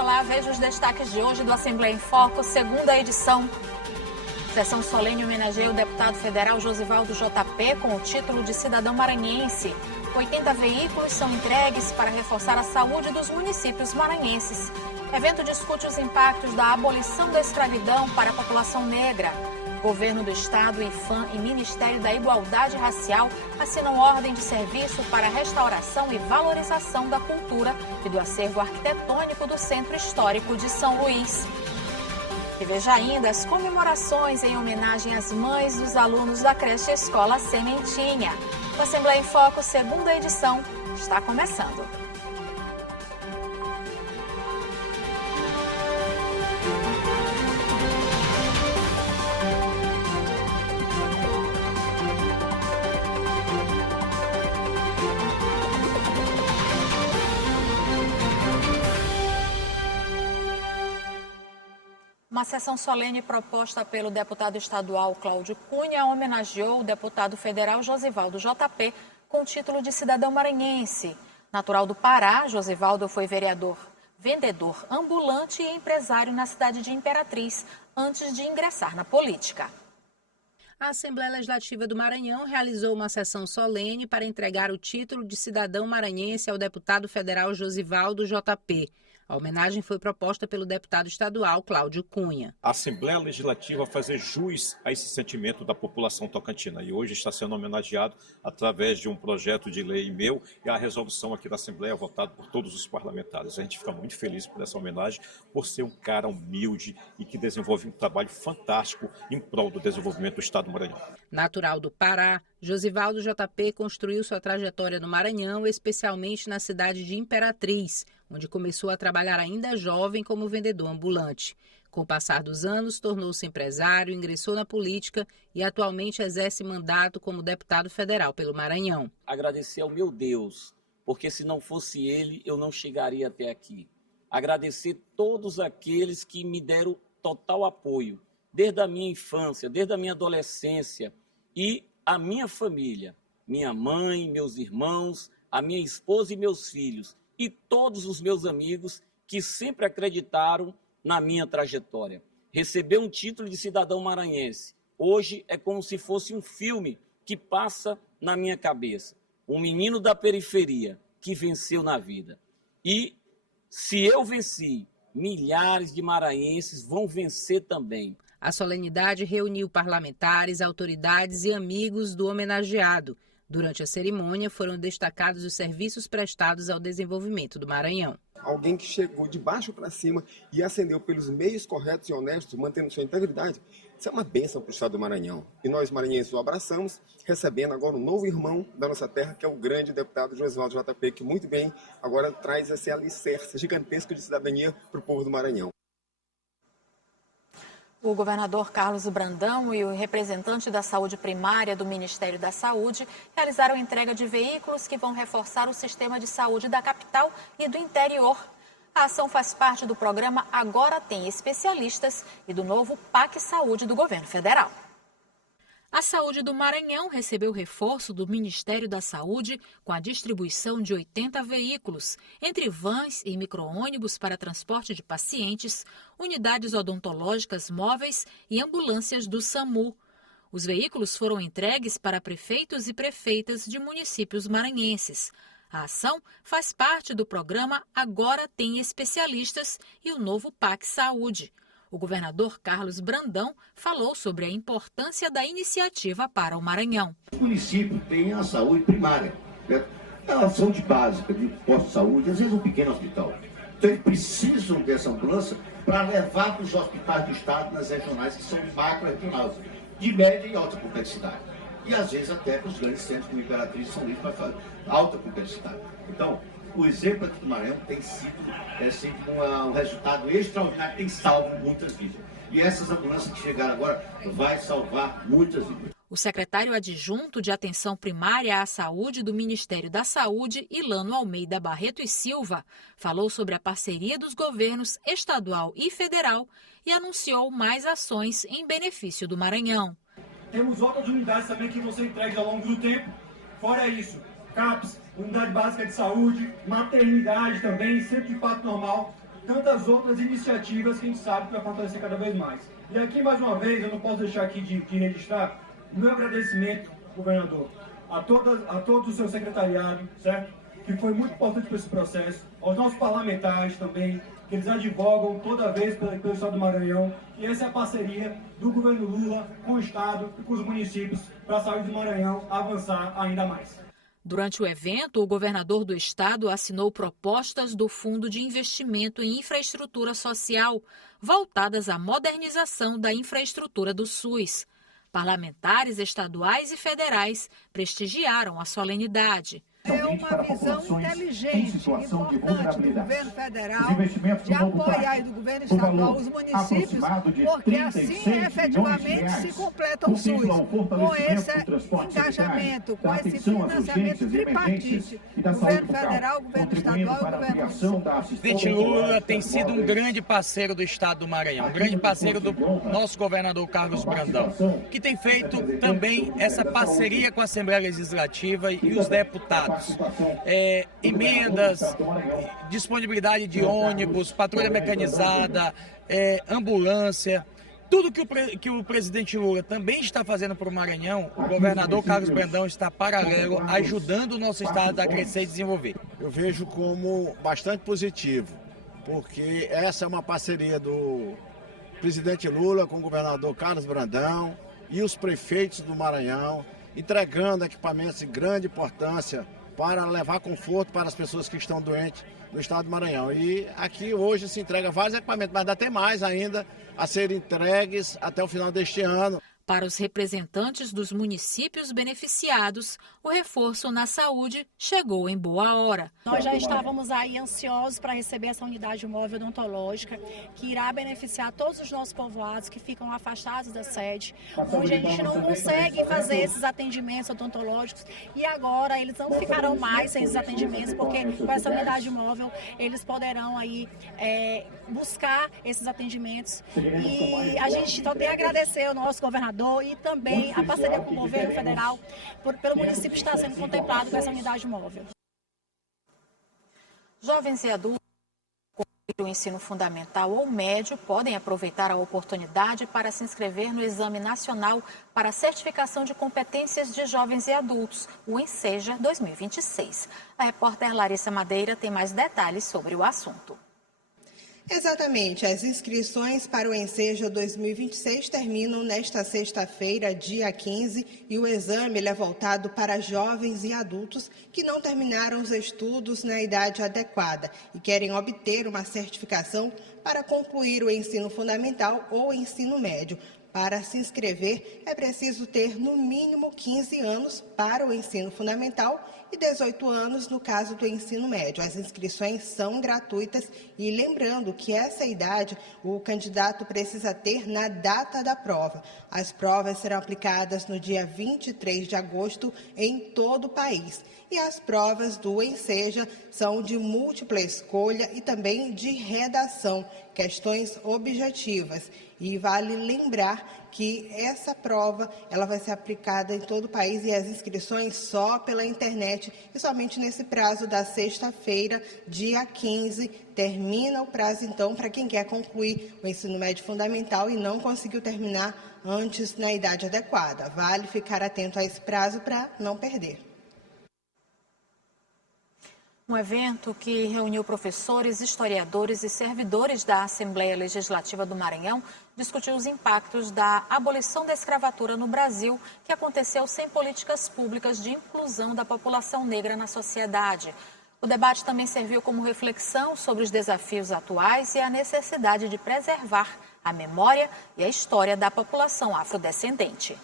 Olá, veja os destaques de hoje do Assembleia em Foco, segunda edição. Sessão solene homenageia o deputado federal Josivaldo JP com o título de cidadão maranhense. 80 veículos são entregues para reforçar a saúde dos municípios maranhenses. Evento discute os impactos da abolição da escravidão para a população negra. Governo do Estado, IFAM e Ministério da Igualdade Racial assinam ordem de serviço para a restauração e valorização da cultura e do acervo arquitetônico do Centro Histórico de São Luís. E veja ainda as comemorações em homenagem às mães dos alunos da creche Escola Sementinha. O Assembleia em Foco, segunda edição, está começando. Uma sessão solene proposta pelo deputado estadual Cláudio Cunha homenageou o deputado federal Josivaldo JP com o título de cidadão maranhense. Natural do Pará, Josivaldo foi vereador, vendedor ambulante e empresário na cidade de Imperatriz antes de ingressar na política. A Assembleia Legislativa do Maranhão realizou uma sessão solene para entregar o título de cidadão maranhense ao deputado federal Josivaldo JP. A homenagem foi proposta pelo deputado estadual Cláudio Cunha. A Assembleia Legislativa fazer jus a esse sentimento da população tocantina e hoje está sendo homenageado através de um projeto de lei meu e a resolução aqui da Assembleia votada por todos os parlamentares. A gente fica muito feliz por essa homenagem, por ser um cara humilde e que desenvolve um trabalho fantástico em prol do desenvolvimento do Estado do Maranhão. Natural do Pará, Josivaldo JP construiu sua trajetória no Maranhão, especialmente na cidade de Imperatriz, onde começou a trabalhar ainda jovem como vendedor ambulante. Com o passar dos anos, tornou-se empresário, ingressou na política e atualmente exerce mandato como deputado federal pelo Maranhão. Agradecer ao meu Deus, porque se não fosse Ele, eu não chegaria até aqui. Agradecer todos aqueles que me deram total apoio, desde a minha infância, desde a minha adolescência e a minha família, minha mãe, meus irmãos, a minha esposa e meus filhos. E todos os meus amigos que sempre acreditaram na minha trajetória. Receber um título de cidadão maranhense, hoje é como se fosse um filme que passa na minha cabeça. Um menino da periferia que venceu na vida. E se eu venci, milhares de maranhenses vão vencer também. A solenidade reuniu parlamentares, autoridades e amigos do homenageado. Durante a cerimônia, foram destacados os serviços prestados ao desenvolvimento do Maranhão. Alguém que chegou de baixo para cima e ascendeu pelos meios corretos e honestos, mantendo sua integridade, isso é uma bênção para o Estado do Maranhão. E nós, maranhenses, o abraçamos, recebendo agora um novo irmão da nossa terra, que é o grande deputado Josivaldo JP, que muito bem agora traz esse alicerce gigantesco de cidadania para o povo do Maranhão. O governador Carlos Brandão e o representante da saúde primária do Ministério da Saúde realizaram entrega de veículos que vão reforçar o sistema de saúde da capital e do interior. A ação faz parte do programa Agora Tem Especialistas e do novo PAC Saúde do governo federal. A saúde do Maranhão recebeu reforço do Ministério da Saúde com a distribuição de 80 veículos, entre vans e micro-ônibus para transporte de pacientes, unidades odontológicas móveis e ambulâncias do SAMU. Os veículos foram entregues para prefeitos e prefeitas de municípios maranhenses. A ação faz parte do programa Agora Tem Especialistas e o novo PAC Saúde. O governador Carlos Brandão falou sobre a importância da iniciativa para o Maranhão. O município tem a saúde primária, certo? A saúde básica, de posto de saúde, às vezes um pequeno hospital. Então eles precisam dessa ambulância para levar para os hospitais do estado, nas regionais, que são macro-regionais, de média e alta complexidade. E às vezes até para os grandes centros como Imperatriz e São Luís, para fazer alta complexidade. Então, o exemplo aqui do Maranhão tem sido um resultado extraordinário, tem salvo muitas vidas. E essas ambulâncias que chegaram agora vai salvar muitas vidas. O secretário adjunto de Atenção Primária à Saúde do Ministério da Saúde, Ilano Almeida Barreto e Silva, falou sobre a parceria dos governos estadual e federal e anunciou mais ações em benefício do Maranhão. Temos outras unidades também que vão ser entregues ao longo do tempo. Fora isso, CAPS, Unidade Básica de Saúde, maternidade também, centro de parto normal. tantas outras iniciativas que a gente sabe que vai fortalecer cada vez mais. E aqui, mais uma vez, eu não posso deixar aqui de registrar o meu agradecimento, governador, a todo o seu secretariado, certo? Que foi muito importante para esse processo, aos nossos parlamentares também, que eles advogam toda vez pelo Estado do Maranhão, e essa é a parceria do governo Lula com o Estado e com os municípios para a saúde do Maranhão avançar ainda mais. Durante o evento, o governador do estado assinou propostas do Fundo de Investimento em Infraestrutura Social, voltadas à modernização da infraestrutura do SUS. Parlamentares estaduais e federais prestigiaram a solenidade. É uma visão inteligente, importante do governo federal de apoiar e do governo estadual os municípios, porque assim efetivamente se completa o SUS, com esse engajamento, com esse financiamento tripartite, governo federal, governo estadual e governo municipal. O presidente Lula tem sido um grande parceiro do estado do Maranhão, um grande parceiro do nosso governador Carlos Brandão, que tem feito também essa parceria com a Assembleia Legislativa e os deputados. Emendas, disponibilidade de ônibus, patrulha mecanizada, ambulância, tudo que o presidente Lula também está fazendo para o Maranhão, o governador Carlos Brandão está paralelo, ajudando o nosso estado a crescer e desenvolver. Eu vejo como bastante positivo, porque essa é uma parceria do presidente Lula com o governador Carlos Brandão e os prefeitos do Maranhão, entregando equipamentos de grande importância para levar conforto para as pessoas que estão doentes no estado do Maranhão. E aqui hoje se entrega vários equipamentos, mas ainda tem mais ainda a serem entregues até o final deste ano. Para os representantes dos municípios beneficiados, o reforço na saúde chegou em boa hora. Nós já estávamos aí ansiosos para receber essa unidade móvel odontológica, que irá beneficiar todos os nossos povoados que ficam afastados da sede, onde a gente não consegue fazer esses atendimentos odontológicos, e agora eles não ficarão mais sem esses atendimentos, porque com essa unidade móvel eles poderão aí buscar esses atendimentos. E a gente só tem a agradecer ao nosso governador e também a parceria com o governo federal, pelo município estar sendo contemplado com essa unidade móvel. Jovens e adultos que concluíram o ensino fundamental ou médio podem aproveitar a oportunidade para se inscrever no Exame Nacional para a Certificação de Competências de Jovens e Adultos, o ENSEJA 2026. A repórter Larissa Madeira tem mais detalhes sobre o assunto. Exatamente, as inscrições para o ENSEJA 2026 terminam nesta sexta-feira, dia 15, e o exame é voltado para jovens e adultos que não terminaram os estudos na idade adequada e querem obter uma certificação para concluir o ensino fundamental ou ensino médio. Para se inscrever, é preciso ter no mínimo 15 anos para o ensino fundamental e 18 anos no caso do ensino médio. As inscrições são gratuitas e lembrando que essa idade o candidato precisa ter na data da prova. As provas serão aplicadas no dia 23 de agosto em todo o país. E as provas do ENSEJA são de múltipla escolha e também de redação, questões objetivas. E vale lembrar que essa prova ela vai ser aplicada em todo o país e as inscrições só pela internet e somente nesse prazo da sexta-feira, dia 15, termina o prazo então para quem quer concluir o ensino médio fundamental e não conseguiu terminar antes na idade adequada. Vale ficar atento a esse prazo para não perder. Um evento que reuniu professores, historiadores e servidores da Assembleia Legislativa do Maranhão discutiu os impactos da abolição da escravatura no Brasil, que aconteceu sem políticas públicas de inclusão da população negra na sociedade. O debate também serviu como reflexão sobre os desafios atuais e a necessidade de preservar a memória e a história da população afrodescendente.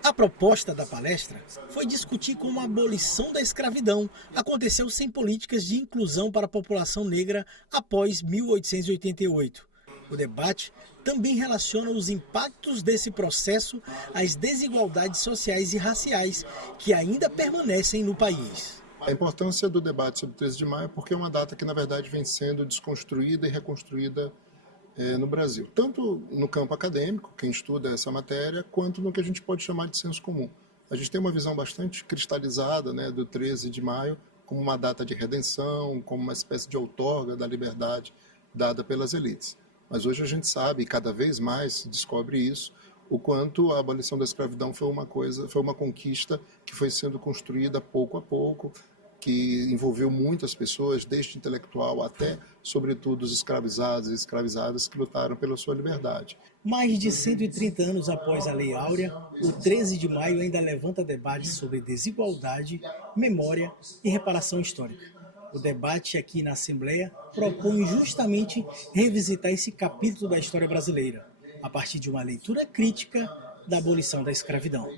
A proposta da palestra foi discutir como a abolição da escravidão aconteceu sem políticas de inclusão para a população negra após 1888. O debate também relaciona os impactos desse processo às desigualdades sociais e raciais que ainda permanecem no país. A importância do debate sobre 13 de maio é porque é uma data que, na verdade, vem sendo desconstruída e reconstruída no Brasil, tanto no campo acadêmico, quem estuda essa matéria, quanto no que a gente pode chamar de senso comum. A gente tem uma visão bastante cristalizada, né, do 13 de maio como uma data de redenção, como uma espécie de outorga da liberdade dada pelas elites. Mas hoje a gente sabe, e cada vez mais se descobre isso, o quanto a abolição da escravidão foi uma conquista que foi sendo construída pouco a pouco, que envolveu muitas pessoas, desde intelectual até, sobretudo, os escravizados e escravizadas que lutaram pela sua liberdade. Mais de 130 anos após a Lei Áurea, o 13 de maio ainda levanta debates sobre desigualdade, memória e reparação histórica. O debate aqui na Assembleia propõe justamente revisitar esse capítulo da história brasileira, a partir de uma leitura crítica da abolição da escravidão.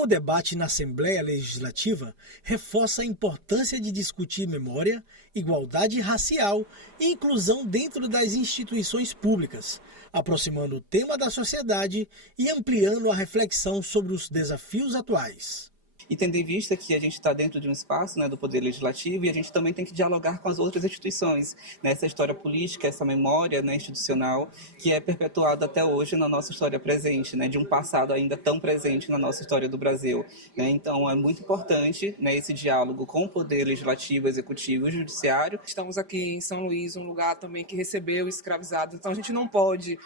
O debate na Assembleia Legislativa reforça a importância de discutir memória, igualdade racial e inclusão dentro das instituições públicas, aproximando o tema da sociedade e ampliando a reflexão sobre os desafios atuais. E tendo em vista que a gente está dentro de um espaço, né, do Poder Legislativo, e a gente também tem que dialogar com as outras instituições, né, essa história política, essa memória, né, institucional, que é perpetuada até hoje na nossa história presente, né, de um passado ainda tão presente na nossa história do Brasil. Né? Então é muito importante, né, esse diálogo com o Poder Legislativo, Executivo e Judiciário. Estamos aqui em São Luís, um lugar também que recebeu escravizados, então a gente não pode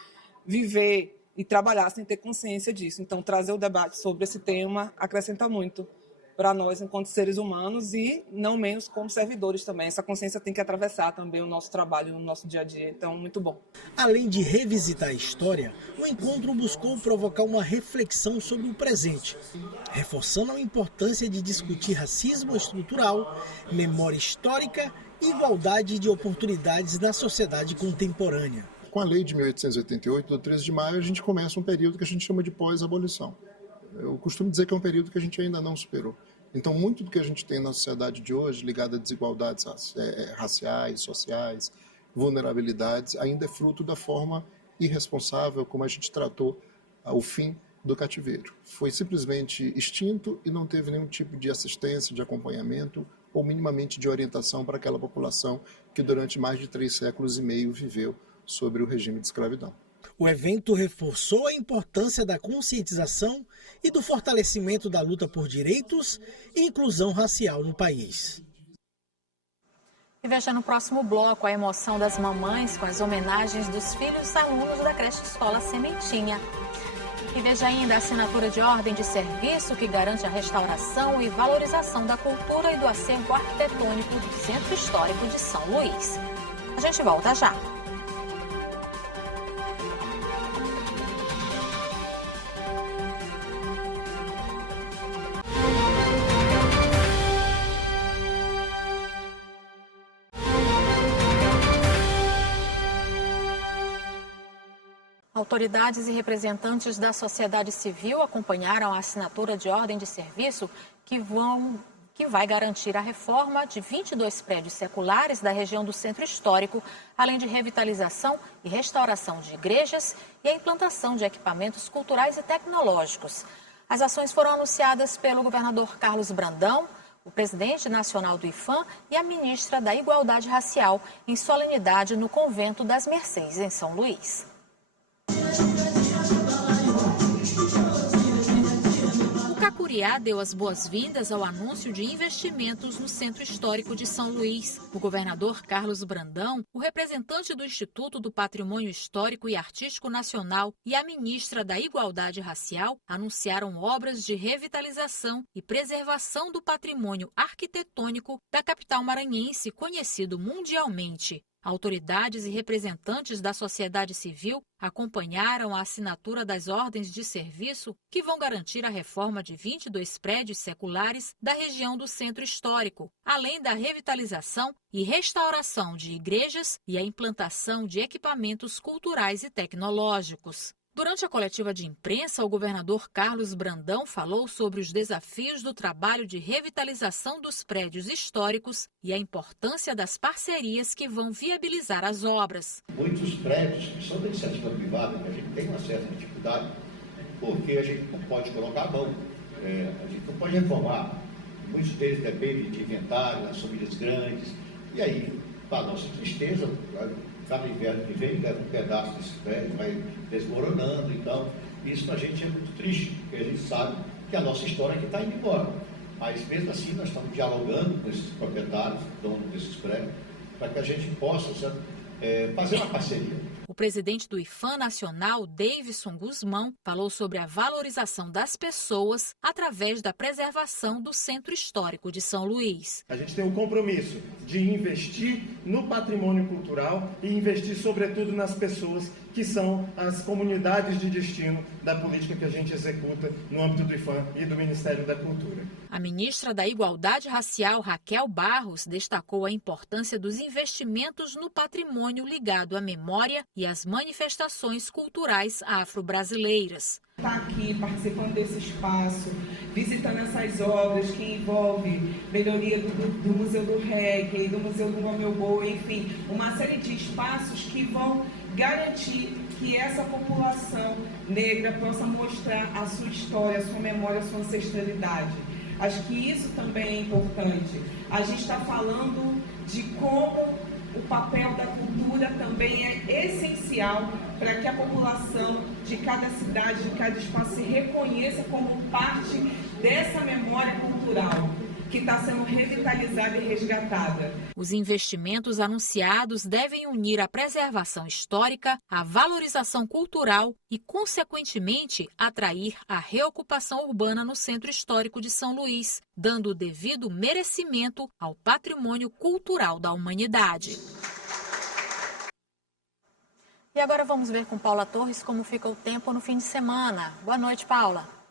viver e trabalhar sem ter consciência disso. Então, trazer o debate sobre esse tema acrescenta muito para nós, enquanto seres humanos, e não menos como servidores também. Essa consciência tem que atravessar também o nosso trabalho no nosso dia a dia. Então, muito bom. Além de revisitar a história, o encontro buscou provocar uma reflexão sobre o presente, reforçando a importância de discutir racismo estrutural, memória histórica e igualdade de oportunidades na sociedade contemporânea. Com a lei de 1888, do 13 de maio, a gente começa um período que a gente chama de pós-abolição. Eu costumo dizer que é um período que a gente ainda não superou. Então, muito do que a gente tem na sociedade de hoje, ligado a desigualdades raciais, sociais, vulnerabilidades, ainda é fruto da forma irresponsável como a gente tratou o fim do cativeiro. Foi simplesmente extinto e não teve nenhum tipo de assistência, de acompanhamento ou minimamente de orientação para aquela população que durante mais de 3 séculos e meio viveu sobre o regime de escravidão. O evento reforçou a importância da conscientização e do fortalecimento da luta por direitos e inclusão racial no país. E veja no próximo bloco a emoção das mamães com as homenagens dos filhos alunos da creche Escola Sementinha. E veja ainda a assinatura de ordem de serviço que garante a restauração e valorização da cultura e do acervo arquitetônico do Centro Histórico de São Luís. A gente volta já. Autoridades e representantes da sociedade civil acompanharam a assinatura de ordem de serviço que vai garantir a reforma de 22 prédios seculares da região do Centro Histórico, além de revitalização e restauração de igrejas e a implantação de equipamentos culturais e tecnológicos. As ações foram anunciadas pelo governador Carlos Brandão, o presidente nacional do IPHAN e a ministra da Igualdade Racial, em solenidade no Convento das Mercês, em São Luís. O Cacuriá deu as boas-vindas ao anúncio de investimentos no Centro Histórico de São Luís. O governador Carlos Brandão, o representante do Instituto do Patrimônio Histórico e Artístico Nacional e a ministra da Igualdade Racial anunciaram obras de revitalização e preservação do patrimônio arquitetônico da capital maranhense, conhecido mundialmente. Autoridades e representantes da sociedade civil acompanharam a assinatura das ordens de serviço que vão garantir a reforma de 22 prédios seculares da região do Centro Histórico, além da revitalização e restauração de igrejas e a implantação de equipamentos culturais e tecnológicos. Durante a coletiva de imprensa, o governador Carlos Brandão falou sobre os desafios do trabalho de revitalização dos prédios históricos e a importância das parcerias que vão viabilizar as obras. Muitos prédios que são da iniciativa privada, a gente tem uma certa dificuldade, porque a gente não pode colocar a mão, a gente não pode reformar. Muitos deles dependem de inventário, nas famílias grandes, e aí, para a nossa tristeza, cada inverno que vem, leva um pedaço desse prédio, vai desmoronando. Então, isso para a gente é muito triste, porque a gente sabe que a nossa história aqui está indo embora. Mas mesmo assim nós estamos dialogando com esses proprietários, donos desses prédios, para que a gente possa fazer uma parceria. O presidente do IPHAN Nacional, Davidson Guzmão, falou sobre a valorização das pessoas através da preservação do Centro Histórico de São Luís. A gente tem um compromisso de investir no patrimônio cultural e investir, sobretudo, nas pessoas que são as comunidades de destino da política que a gente executa no âmbito do IPHAN e do Ministério da Cultura. A ministra da Igualdade Racial, Raquel Barros, destacou a importância dos investimentos no patrimônio ligado à memória e às manifestações culturais afro-brasileiras. Estar aqui participando desse espaço, visitando essas obras que envolvem melhoria do Museu do Reggae, do Museu do Meu Boi, enfim, uma série de espaços que vão garantir que essa população negra possa mostrar a sua história, a sua memória, a sua ancestralidade. Acho que isso também é importante. A gente está falando de como o papel da cultura também é essencial para que a população de cada cidade, de cada espaço se reconheça como parte dessa memória cultural que está sendo revitalizada e resgatada. Os investimentos anunciados devem unir a preservação histórica, a valorização cultural e, consequentemente, atrair a reocupação urbana no Centro Histórico de São Luís, dando o devido merecimento ao patrimônio cultural da humanidade. E agora vamos ver com Paula Torres como fica o tempo no fim de semana. Boa noite, Paula.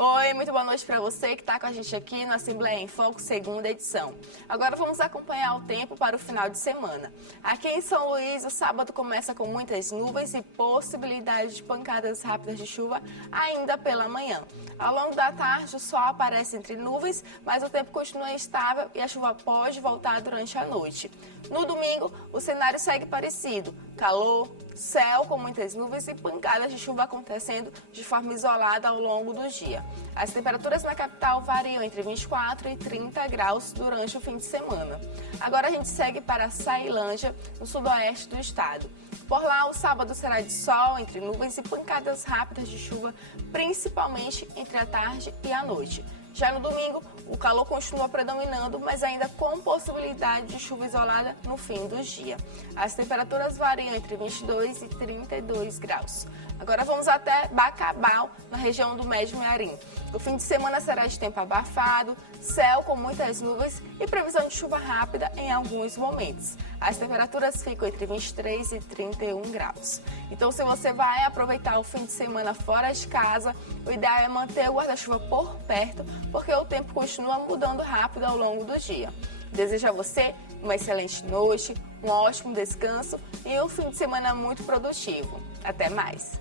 Oi, muito boa noite para você que está com a gente aqui na Assembleia em Foco, segunda edição. Agora vamos acompanhar o tempo para o final de semana. Aqui em São Luís, o sábado começa com muitas nuvens e possibilidade de pancadas rápidas de chuva ainda pela manhã. Ao longo da tarde, o sol aparece entre nuvens, mas o tempo continua instável e a chuva pode voltar durante a noite. No domingo, o cenário segue parecido. Calor, céu com muitas nuvens e pancadas de chuva acontecendo de forma isolada ao longo do dia. As temperaturas na capital variam entre 24 e 30 graus durante o fim de semana. Agora a gente segue para Ceilândia, no sudoeste do estado. Por lá, o sábado será de sol, entre nuvens e pancadas rápidas de chuva, principalmente entre a tarde e a noite. Já no domingo, o calor continua predominando, mas ainda com possibilidade de chuva isolada no fim do dia. As temperaturas variam entre 22 e 32 graus. Agora vamos até Bacabal, na região do Médio Mearim. O fim de semana será de tempo abafado, céu com muitas nuvens e previsão de chuva rápida em alguns momentos. As temperaturas ficam entre 23 e 31 graus. Então, se você vai aproveitar o fim de semana fora de casa, o ideal é manter o guarda-chuva por perto, porque o tempo continua mudando rápido ao longo do dia. Desejo a você uma excelente noite, um ótimo descanso e um fim de semana muito produtivo. Até mais!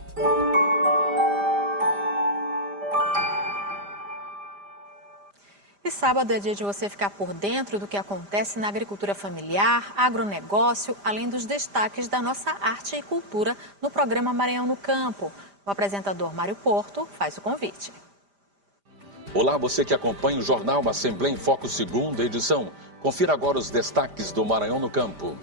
E sábado é dia de você ficar por dentro do que acontece na agricultura familiar, agronegócio, além dos destaques da nossa arte e cultura no programa Maranhão no Campo. O apresentador Mário Porto faz o convite. Olá, você que acompanha o jornal Assembleia em Foco, segunda edição. Confira agora os destaques do Maranhão no Campo.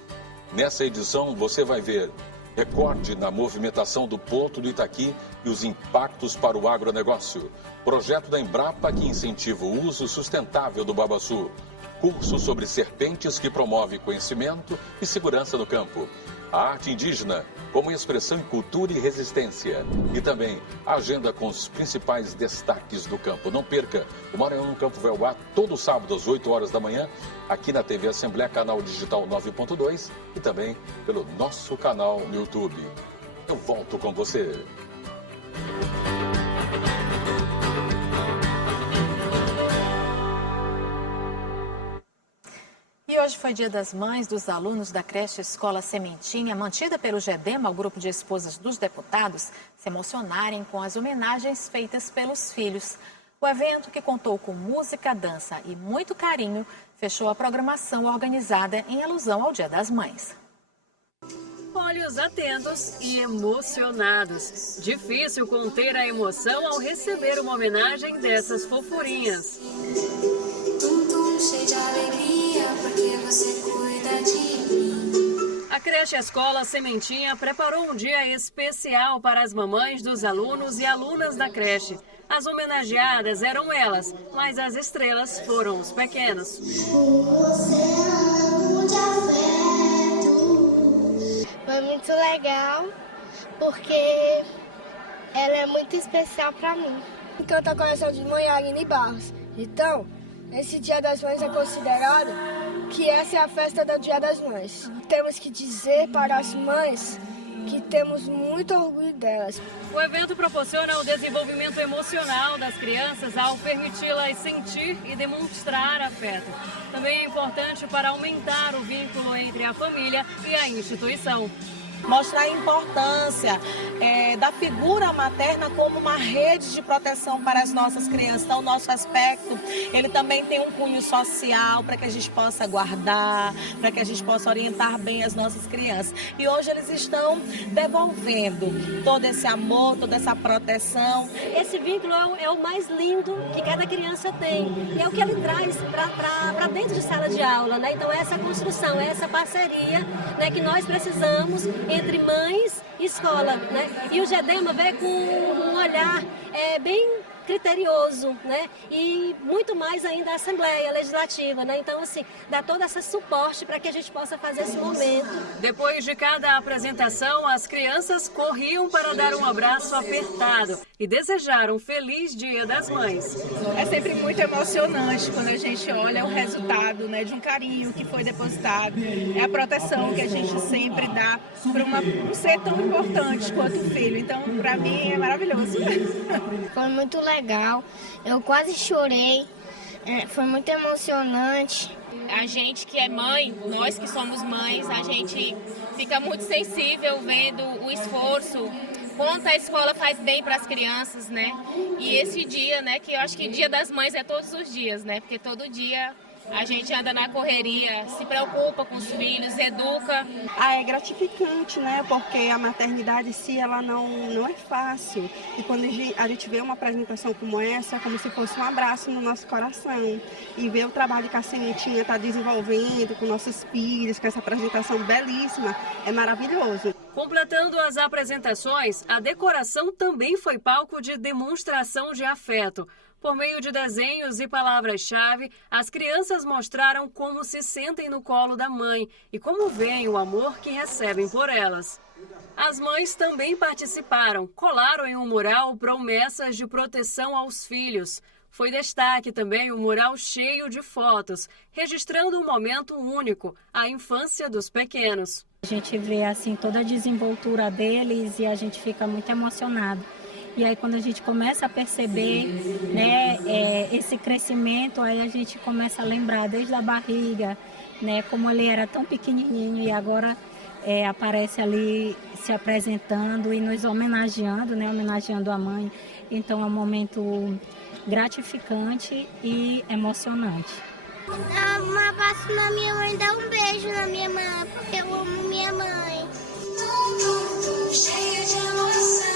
Nessa edição você vai ver recorde na movimentação do Porto do Itaqui e os impactos para o agronegócio. Projeto da Embrapa que incentiva o uso sustentável do babaçu. Curso sobre serpentes que promove conhecimento e segurança no campo. A arte indígena como expressão em cultura e resistência. E também a agenda com os principais destaques do campo. Não perca, o Maranhão no Campo vai ao ar todo sábado às 8 horas da manhã, aqui na TV Assembleia, canal digital 9.2 e também pelo nosso canal no YouTube. Eu volto com você. E hoje foi Dia das Mães dos alunos da creche Escola Sementinha, mantida pelo GEDEMA, o grupo de esposas dos deputados, se emocionarem com as homenagens feitas pelos filhos. O evento, que contou com música, dança e muito carinho, fechou a programação organizada em alusão ao Dia das Mães. Olhos atentos e emocionados. Difícil conter a emoção ao receber uma homenagem dessas fofurinhas. Cheio de alegria, porque você cuida de mim. A creche creche Escola Sementinha preparou um dia especial para as mamães dos alunos e alunas da creche. As homenageadas eram elas, mas as estrelas foram os pequenos. Foi muito legal, porque ela é muito especial para mim. Canta a coleção de mãe Aline Barros. Então, esse Dia das Mães é considerado que essa é a festa do Dia das Mães. Temos que dizer para as mães que temos muito orgulho delas. O evento proporciona o desenvolvimento emocional das crianças ao permiti-las sentir e demonstrar afeto. Também é importante para aumentar o vínculo entre a família e a instituição. Mostrar a importância da figura materna como uma rede de proteção para as nossas crianças. Então, o nosso aspecto, ele também tem um cunho social para que a gente possa guardar, para que a gente possa orientar bem as nossas crianças. E hoje eles estão devolvendo todo esse amor, toda essa proteção. Esse vínculo é o mais lindo que cada criança tem. E é o que ele traz para dentro de sala de aula, né? Então, essa construção, essa parceria, né, que nós precisamos entre mães e escola, né? E o GEDEMA vem com um olhar bem criterioso, né? E muito mais ainda a Assembleia Legislativa, né? Então, assim, dá todo esse suporte para que a gente possa fazer esse momento. Depois de cada apresentação, as crianças corriam para dar um abraço apertado e desejar um feliz Dia das Mães. É sempre muito emocionante quando a gente olha o resultado, né, de um carinho que foi depositado. É a proteção que a gente sempre dá para um ser tão importante quanto o filho. Então, para mim, é maravilhoso. Foi muito legal, eu quase chorei, foi muito emocionante. A gente que é mãe, nós que somos mães, a gente fica muito sensível vendo o esforço, quanto a escola faz bem para as crianças, né? E esse dia, né, que eu acho que Dia das Mães é todos os dias, né? Porque todo dia a gente anda na correria, se preocupa com os filhos, educa. É gratificante, né? Porque a maternidade em si, ela não é fácil. E quando a gente vê uma apresentação como essa, é como se fosse um abraço no nosso coração. E ver o trabalho que a Sementinha está desenvolvendo com nossos filhos, com essa apresentação belíssima, é maravilhoso. Completando as apresentações, a decoração também foi palco de demonstração de afeto. Por meio de desenhos e palavras-chave, as crianças mostraram como se sentem no colo da mãe e como veem o amor que recebem por elas. As mães também participaram, colaram em um mural promessas de proteção aos filhos. Foi destaque também o mural cheio de fotos, registrando um momento único, a infância dos pequenos. A gente vê assim toda a desenvoltura deles e a gente fica muito emocionado. E aí quando a gente começa a perceber, né, esse crescimento, aí a gente começa a lembrar desde a barriga, né, como ele era tão pequenininho e agora aparece ali se apresentando e nos homenageando, né, homenageando a mãe. Então é um momento gratificante e emocionante. Dá um abraço na minha mãe, dá um beijo na minha mãe, porque eu amo minha mãe. Cheio de emoção.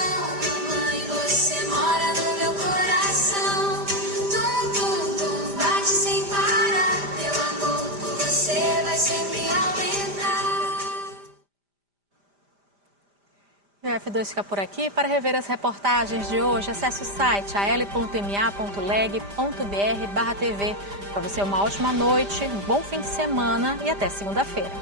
Você mora no meu coração, tum, tum, tum, bate sem parar, meu amor por você vai sempre aumentar. O F2 fica por aqui. Para rever as reportagens de hoje, acesse o site al.ma.leg.br/tv. Para você uma ótima noite, um bom fim de semana e até segunda-feira.